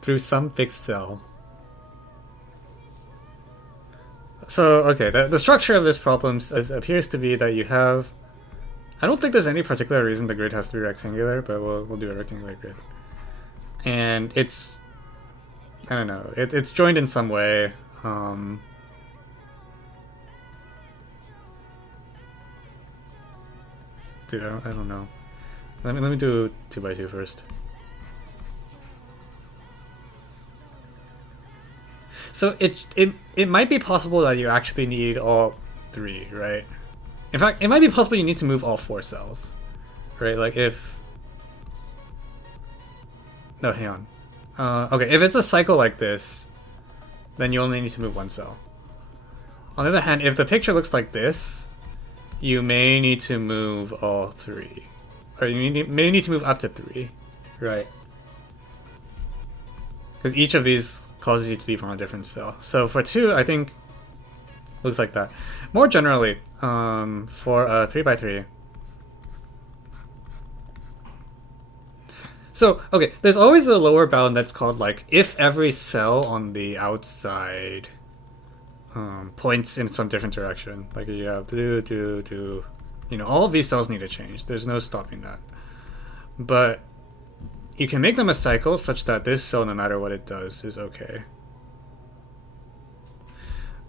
through some fixed cell. So, okay, the structure of this problem appears to be that you have... I don't think there's any particular reason the grid has to be rectangular, but we'll do a rectangular grid. And it's... I don't know, it's joined in some way. Dude, I don't know. Let me do 2x2 first. So it might be possible that you actually need all 3, right? In fact, it might be possible you need to move all 4 cells, right? Like if... No, hang on. Okay, if it's a cycle like this, then you only need to move 1 cell. On the other hand, if the picture looks like this, you may need to move all 3. Or you may need to move up to 3, right? Because each of these causes you to be from a different cell. So for 2, I think looks like that. More generally, for a 3x3. So, okay, there's always a lower bound that's called like if every cell on the outside points in some different direction. Like you have do. You know, all of these cells need to change. There's no stopping that. But you can make them a cycle such that this cell, no matter what it does, is okay.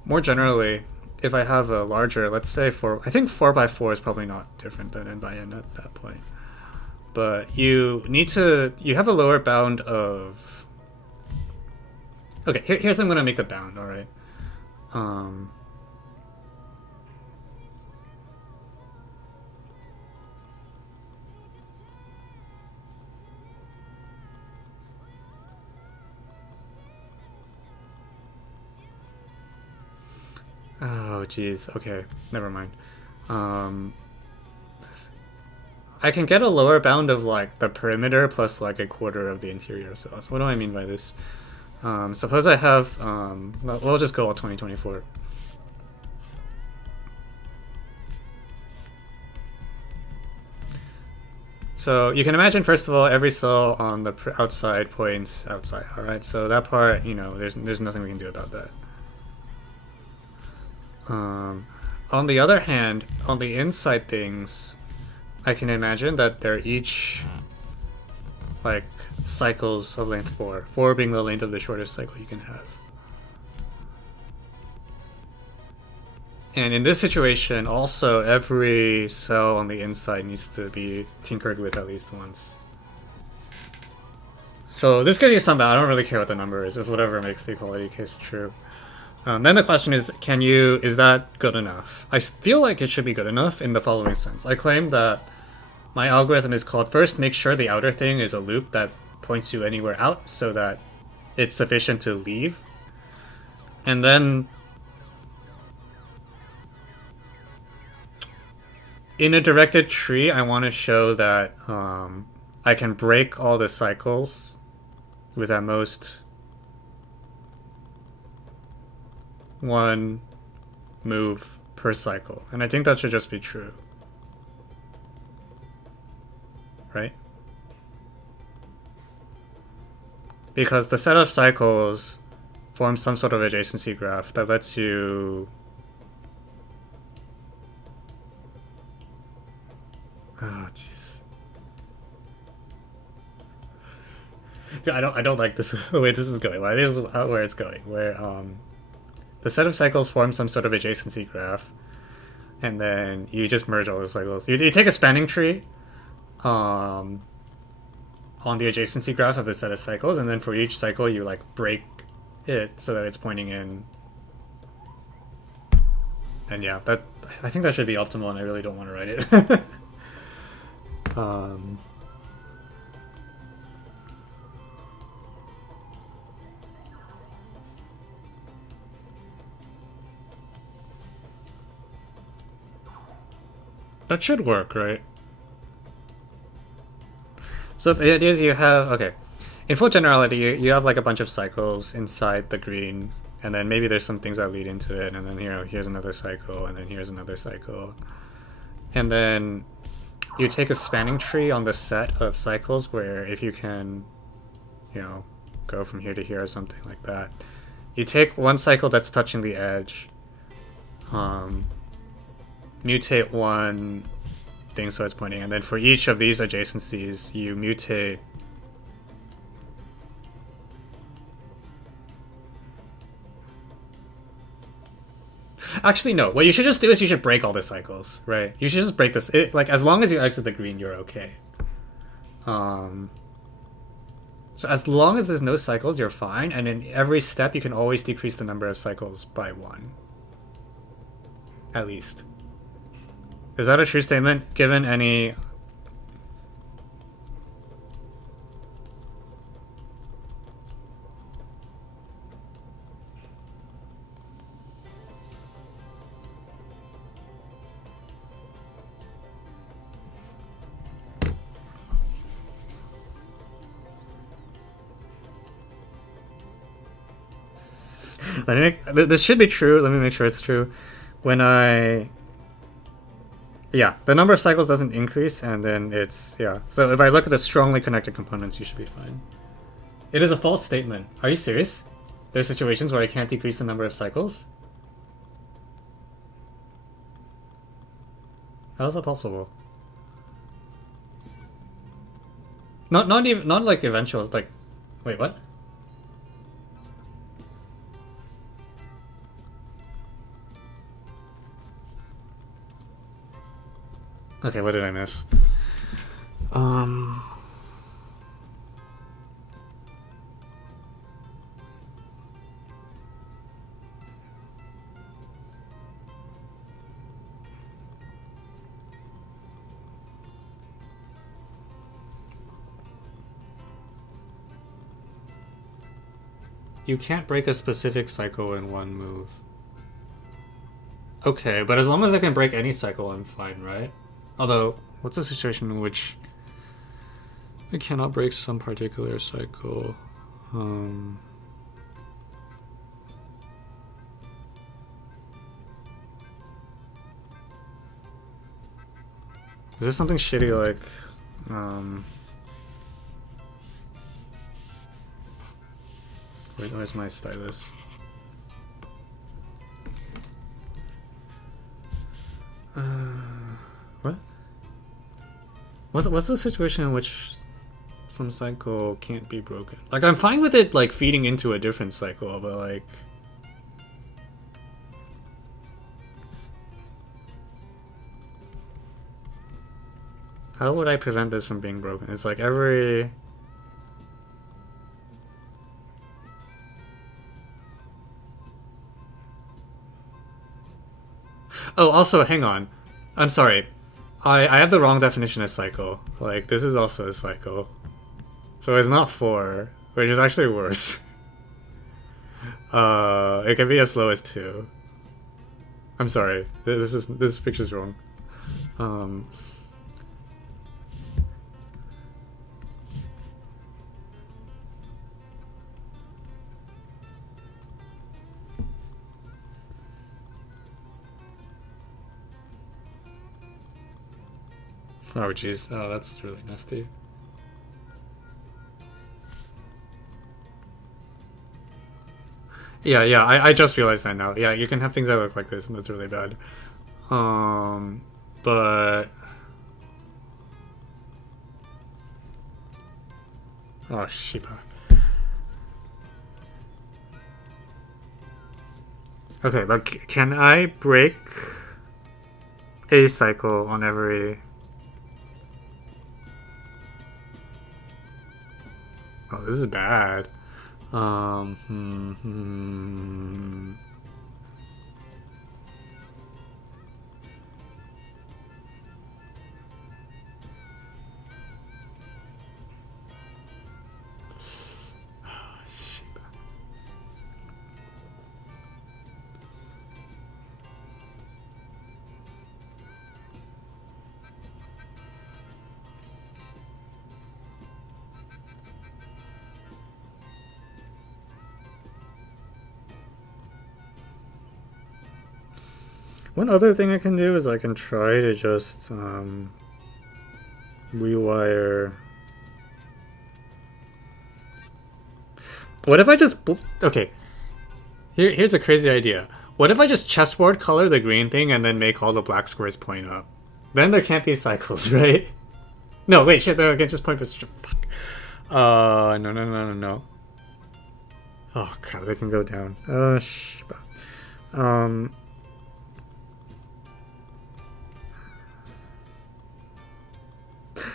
More generally, if I have a larger, let's say I think 4x4 is probably not different than n by n at that point. But you have a lower bound of... Okay, here's how I'm going to make the bound, alright? Oh, jeez. Okay, never mind. I can get a lower bound of like the perimeter plus like a quarter of the interior cells. What do I mean by this? Suppose I have, we'll just go all 2024. So you can imagine, first of all, every cell on the outside points outside. All right, so that part, you know, there's nothing we can do about that. On the other hand, on the inside things, I can imagine that they're each like cycles of length 4. 4 being the length of the shortest cycle you can have. And in this situation, also every cell on the inside needs to be tinkered with at least once. So this gives you some bound. I don't really care what the number is. It's whatever makes the equality case true. Then the question is, is that good enough? I feel like it should be good enough in the following sense. I claim that my algorithm is called first make sure the outer thing is a loop that points you anywhere out so that it's sufficient to leave. And then in a directed tree, I want to show that I can break all the cycles with at most 1 move per cycle. And I think that should just be true. Right? Because the set of cycles forms some sort of adjacency graph that lets you... Oh, jeez. Dude, I don't like this the way this is going. Well, I think this is where it's going. Where the set of cycles forms some sort of adjacency graph, and then you just merge all the cycles. You take a spanning tree on the adjacency graph of the set of cycles, and then for each cycle you like break it so that it's pointing in. And yeah, I think that should be optimal, and I really don't want to write it. That should work, right? So the idea is you have, okay, in full generality, you have like a bunch of cycles inside the green, and then maybe there's some things that lead into it, and then here's another cycle, and then here's another cycle. And then you take a spanning tree on the set of cycles where if you can you know, go from here to here or something like that. You take one cycle that's touching the edge, mutate one thing so it's pointing, and then for each of these adjacencies, you mutate Actually, no. What you should just do is you should break all the cycles, right? You should just break this. Like, as long as you exit the green, you're okay. So as long as there's no cycles, you're fine. And in every step, you can always decrease the number of cycles by 1. At least. Is that a true statement? Given any... This should be true. Let me make sure it's true. When yeah, the number of cycles doesn't increase, and then it's, yeah. So if I look at the strongly connected components, you should be fine. It is a false statement. Are you serious? There's situations where I can't decrease the number of cycles? How is that possible? Not like eventual, like, wait, what? Okay, what did I miss? You can't break a specific cycle in one move. Okay, but as long as I can break any cycle, I'm fine, right? Although, what's a situation in which I cannot break some particular cycle? Is there something shitty like, wait, where's my stylus? What? What's the situation in which some cycle can't be broken? Like, I'm fine with it, like, feeding into a different cycle, but, like... How would I prevent this from being broken? It's like every... Oh, also, hang on. I'm sorry. I have the wrong definition of cycle. Like, this is also a cycle. So it's not 4, which is actually worse. It can be as low as 2. I'm sorry. This picture's wrong. Oh jeez, oh that's really nasty. Yeah, I just realized that now. Yeah, you can have things that look like this, and that's really bad. But... Oh, Shiba. Okay, but can I break a cycle on every... Oh, this is bad. One other thing I can do is I can try to just rewire What if I just... Okay. Here's a crazy idea. What if I just chessboard color the green thing and then make all the black squares point up? Then there can't be cycles, right? No, wait, shit, they can just point position. Fuck. No. Oh, crap, they can go down.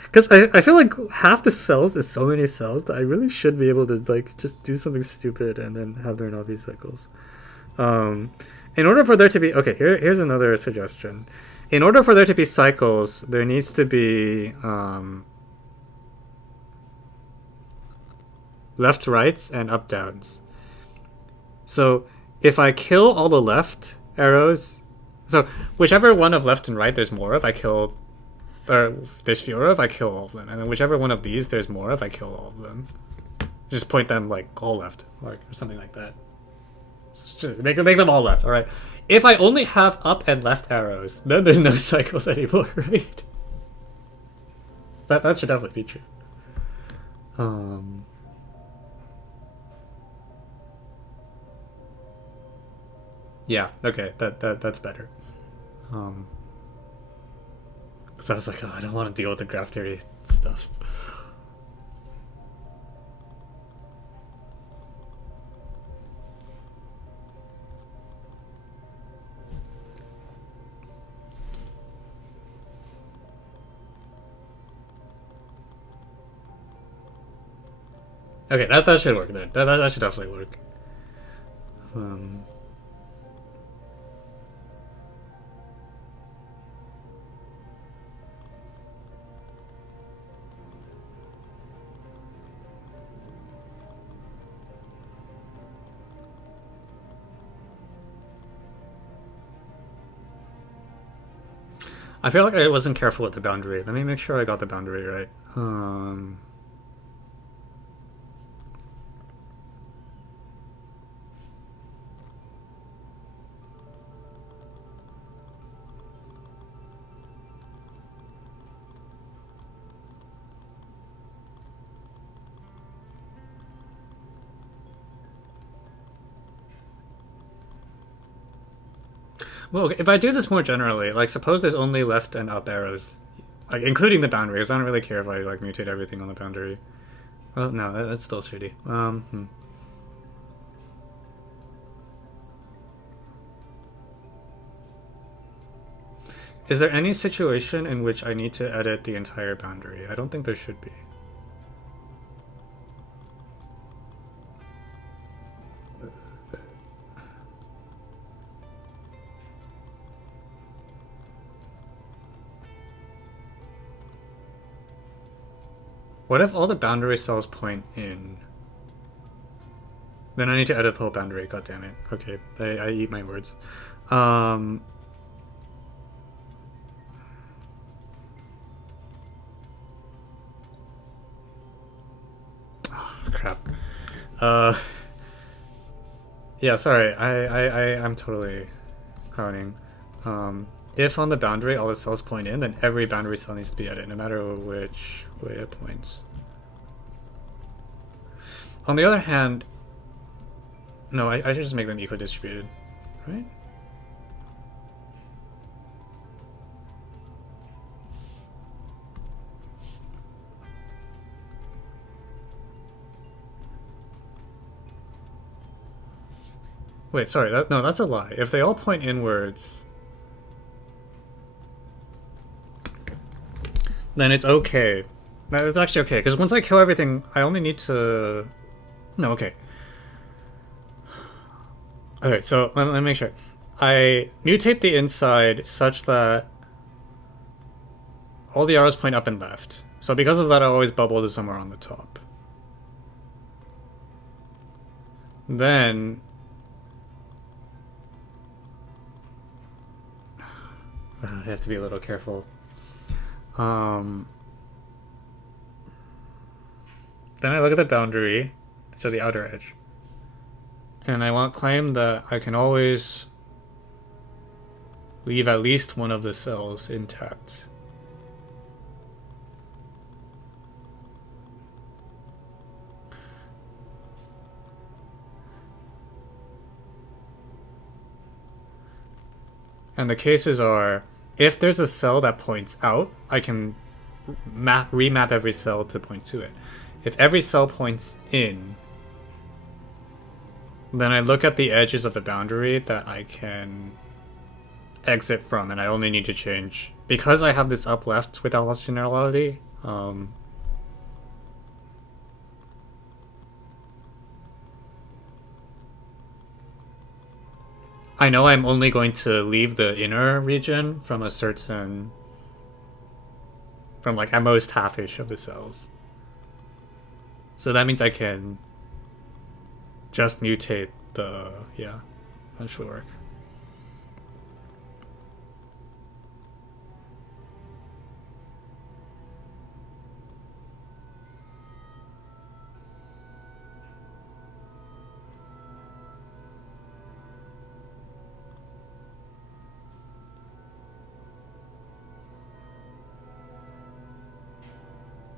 Because I feel like half the cells is so many cells that I really should be able to, like, just do something stupid and then have there not be cycles. In order for there to be... Okay, here's another suggestion. In order for there to be cycles, there needs to be left rights and up downs. So if I kill all the left arrows... So whichever one of left and right there's more of, I kill... Or there's fewer of, I kill all of them. And then whichever one of these there's more of, I kill all of them. Just point them, like, all left. Or something like that. Make them all left, alright? If I only have up and left arrows, then there's no cycles anymore, right? That should definitely be true. Yeah, okay, that's better. So I was like, oh, I don't want to deal with the graph theory stuff. Okay, that should work then. That should definitely work. I feel like I wasn't careful with the boundary. Let me make sure I got the boundary right. Well, if I do this more generally, like, suppose there's only left and up arrows, like, including the boundary, because I don't really care if I, like, mutate everything on the boundary. Well, no, that's still shitty. Is there any situation in which I need to edit the entire boundary? I don't think there should be. What if all the boundary cells point in? Then I need to edit the whole boundary, god damn it. Okay, I eat my words. Oh, crap. Yeah, sorry, I'm totally clowning. If on the boundary all the cells point in, then every boundary cell needs to be edited, no matter which way it points. On the other hand, no, I should just make them equidistributed, right? Wait, sorry, no, that's a lie. If they all point inwards, then it's okay. No, it's actually okay, because once I kill everything, I only need to... No, okay. Okay, so let me make sure. I mutate the inside such that all the arrows point up and left. So because of that, I always bubble to somewhere on the top. Then... I have to be a little careful. Then I look at the boundary, so the outer edge. And I want to claim that I can always leave at least one of the cells intact. And the cases are, if there's a cell that points out, I can remap every cell to point to it. If every cell points in, then I look at the edges of the boundary that I can exit from, and I only need to change. Because I have this up left without loss generality, I know I'm only going to leave the inner region from a certain, from like at most half-ish of the cells. So that means I can just mutate the, yeah, that should work.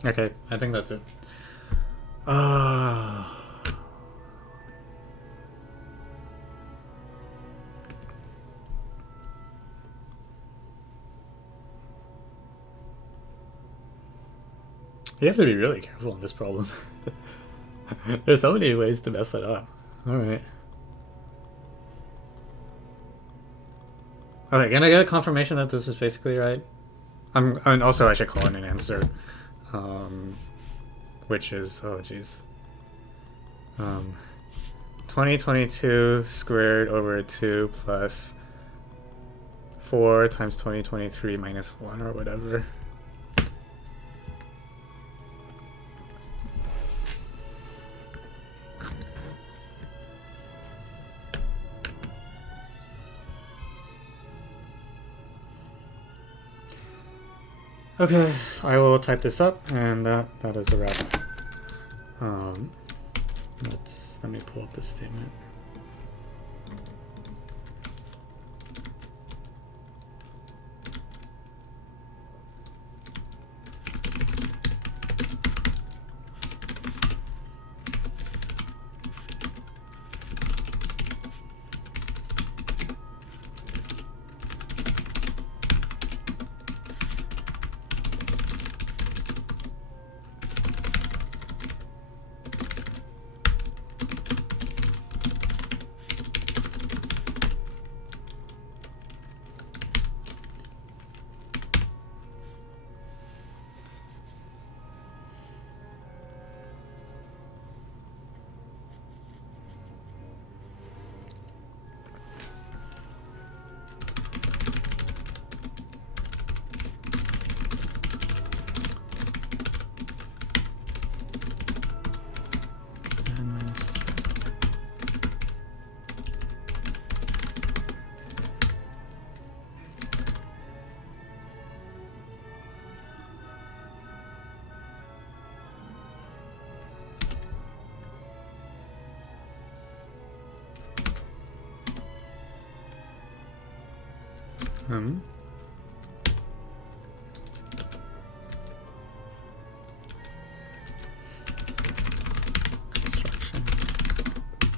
Okay, I think that's it. You have to be really careful on this problem. There's so many ways to mess it up. Alright. Okay, can I get a confirmation that this is basically right? And also I should call in an answer. Which is, oh geez. 2022 squared over 2 plus 4 times 2023 minus 1 or whatever. Okay, I will type this up, and that is a wrap. Let me pull up this statement. Construction.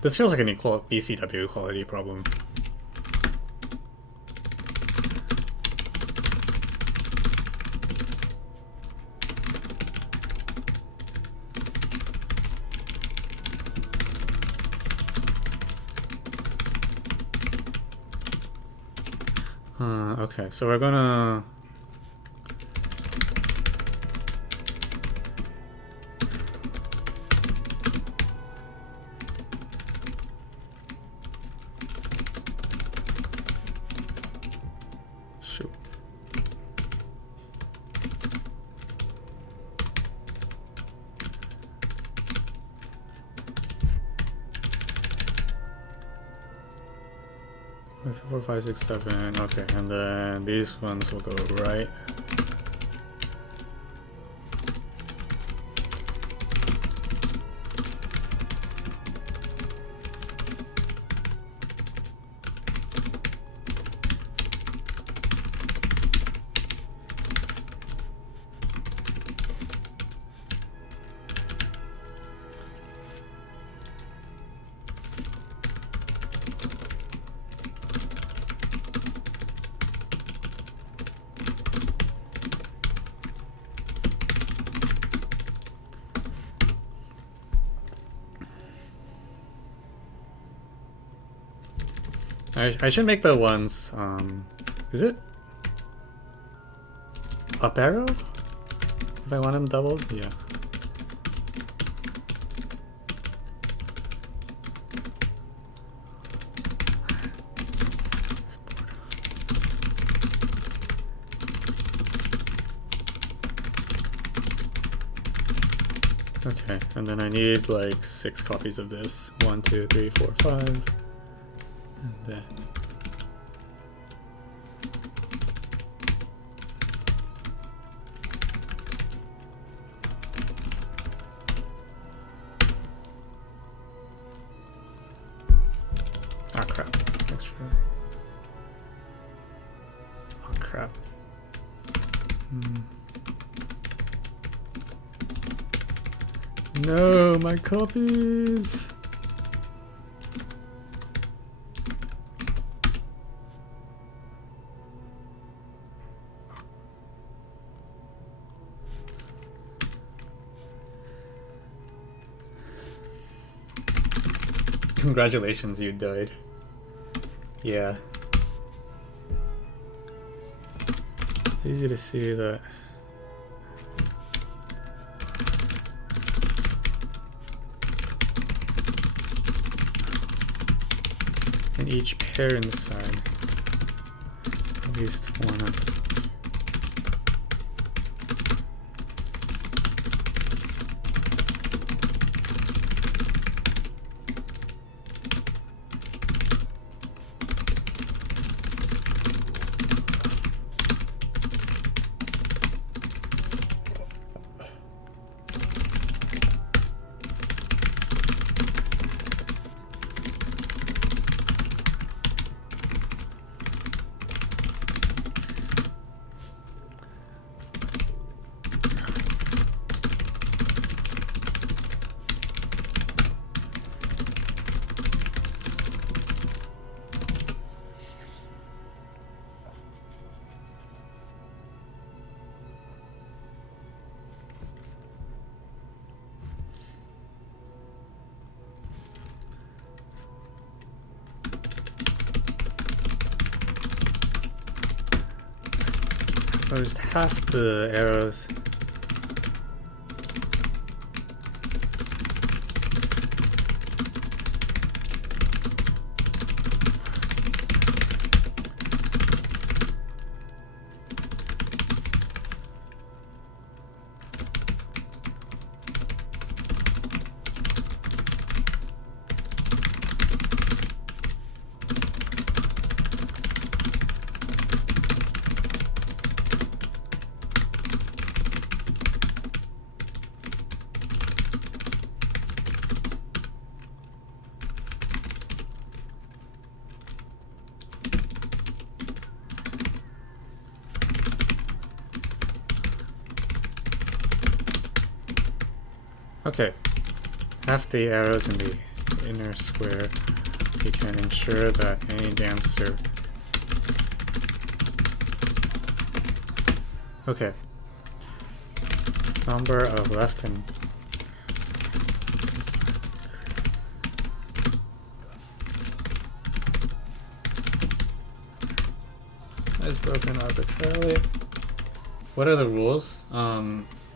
This feels like an BCW equality problem. Okay, so we're gonna shoot. Four, five, six, seven. Okay, and then these ones will go right. I should make the ones, is it up arrow? If I want them doubled? Yeah. Okay, and then I need like 6 copies of this. 1, 2, 3, 4, 5. And then ah crap. Extra. Oh crap. No, my copies! Congratulations, you died. Yeah. It's easy to see that. And each pair inside at least one of. Just half the arrows. Okay, half the arrows in the inner square, you can ensure that any dancer. Okay. Number of left and is broken arbitrarily. What are the rules?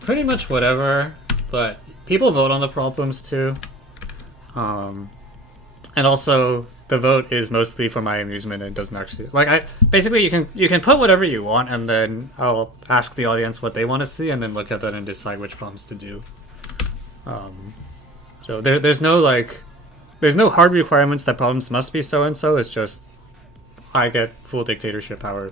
Pretty much whatever, but people vote on the problems too. And also the vote is mostly for my amusement and doesn't actually like basically you can put whatever you want and then I'll ask the audience what they want to see and then look at that and decide which problems to do. So there's no hard requirements that problems must be so and so. It's just I get full dictatorship power.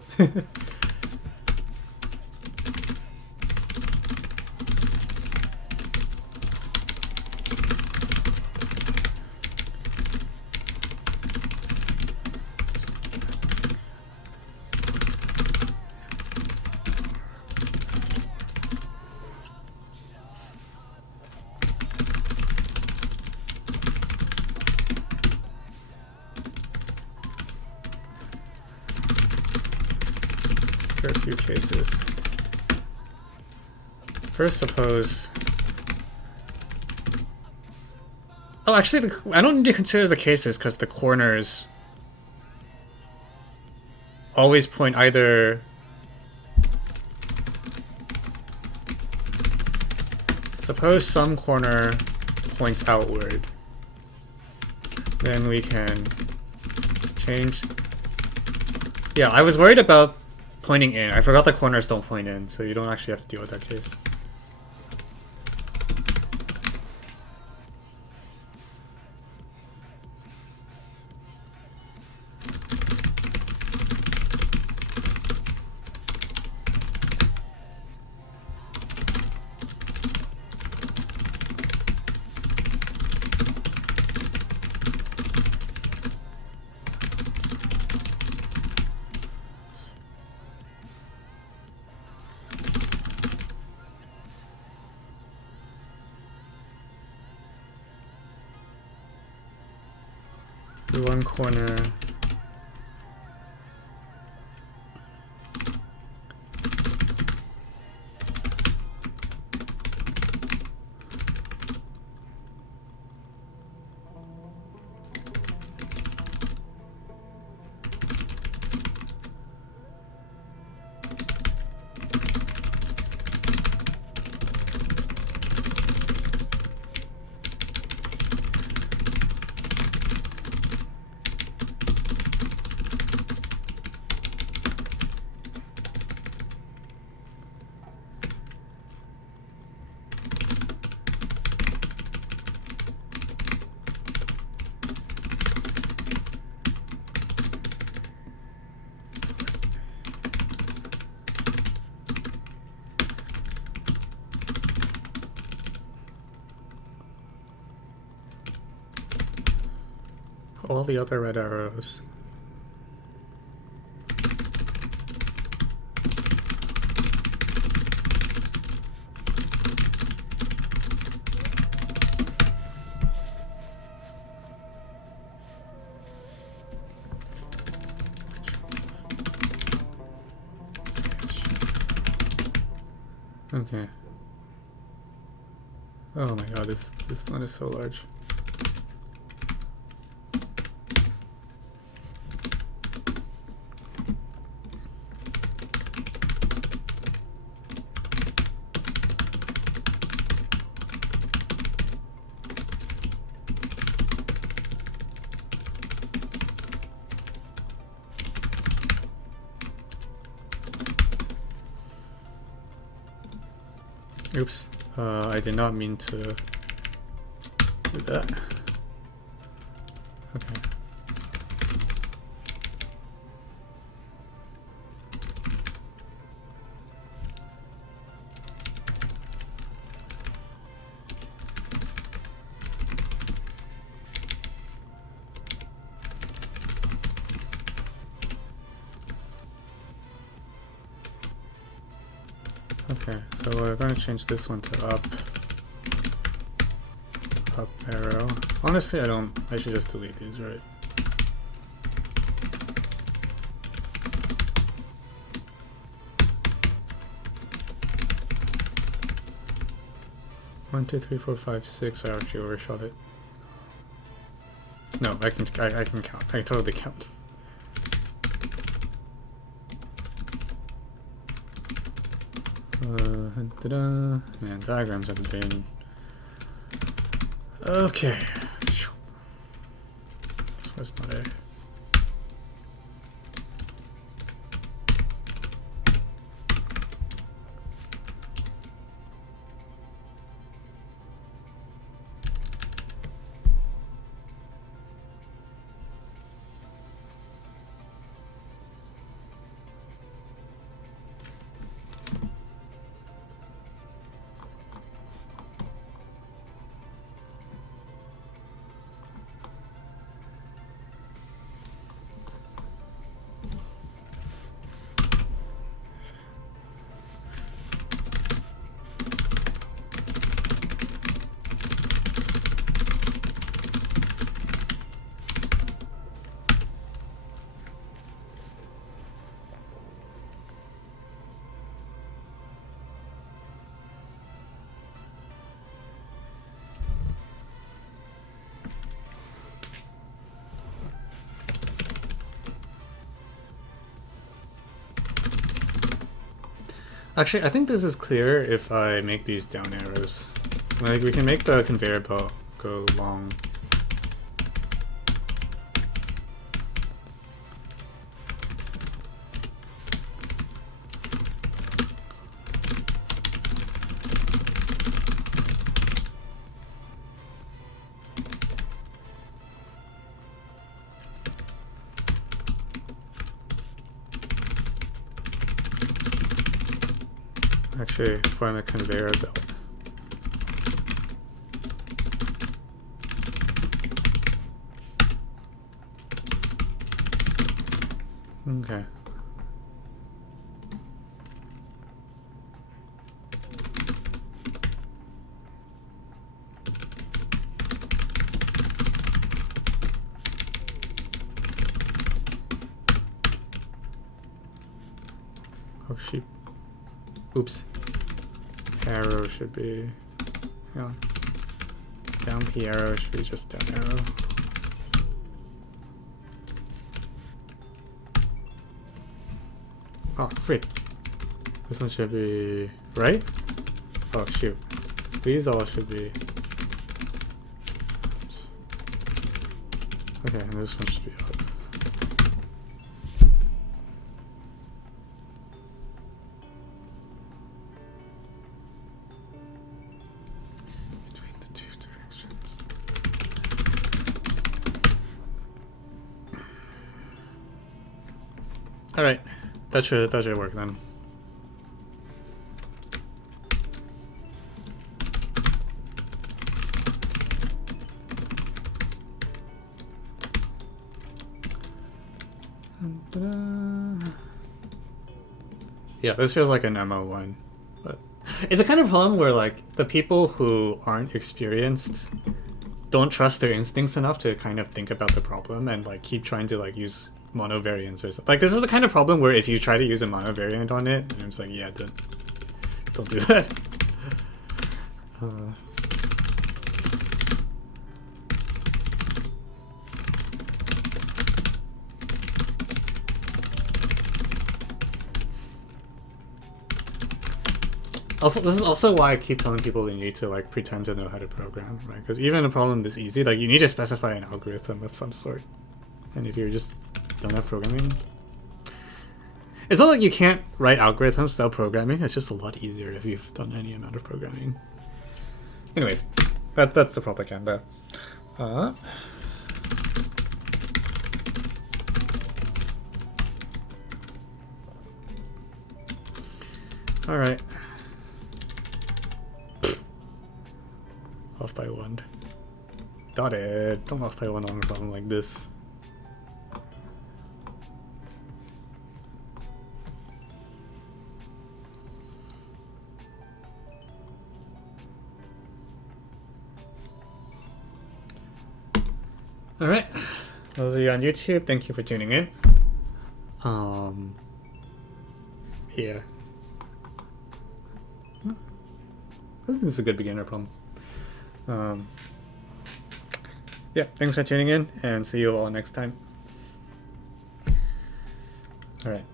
A few cases. First, suppose. Oh, actually, I don't need to consider the cases because the corners always point either. Suppose some corner points outward. Then we can change. Yeah, I was worried about pointing in. I forgot the corners don't point in, so you don't actually have to deal with that case. One corner. All the other red arrows. Okay. Oh my god, this one is so large. Oops, I did not mean to do that. Okay. Okay, so we're going to change this one to up arrow. Honestly, I should just delete these, right? One, two, three, four, five, six. I actually overshot it. No, I can count. I can totally count. Man, diagrams have been okay. This was not a. Actually, I think this is clear if I make these down arrows. Like, we can make the conveyor belt go long. Actually, form a conveyor belt. Okay. Oh, sheep. Oops. Arrow should be, yeah. Down P arrow should be just down arrow. Oh, freak. This one should be right? Oh, shoot. These all should be. Okay, and this one should be up. Between the two directions. Alright. That should work then. Yeah, this feels like an MO1, but it's a kind of problem where like the people who aren't experienced don't trust their instincts enough to kind of think about the problem and like keep trying to like use monovariants or something. Like this is the kind of problem where if you try to use a monovariant on it, and it's like, yeah, don't do that. Also, this is also why I keep telling people they need to like pretend to know how to program, right? Because even a problem this easy, like you need to specify an algorithm of some sort. And if you just don't have programming, it's not like you can't write algorithms without programming. It's just a lot easier if you've done any amount of programming. Anyways, that's the propaganda. All right. Off by one. Got it. Don't off by one on a problem like this. All right. Those of you on YouTube, thank you for tuning in. Yeah. I think this is a good beginner problem. Yeah, thanks for tuning in, and see you all next time. All right.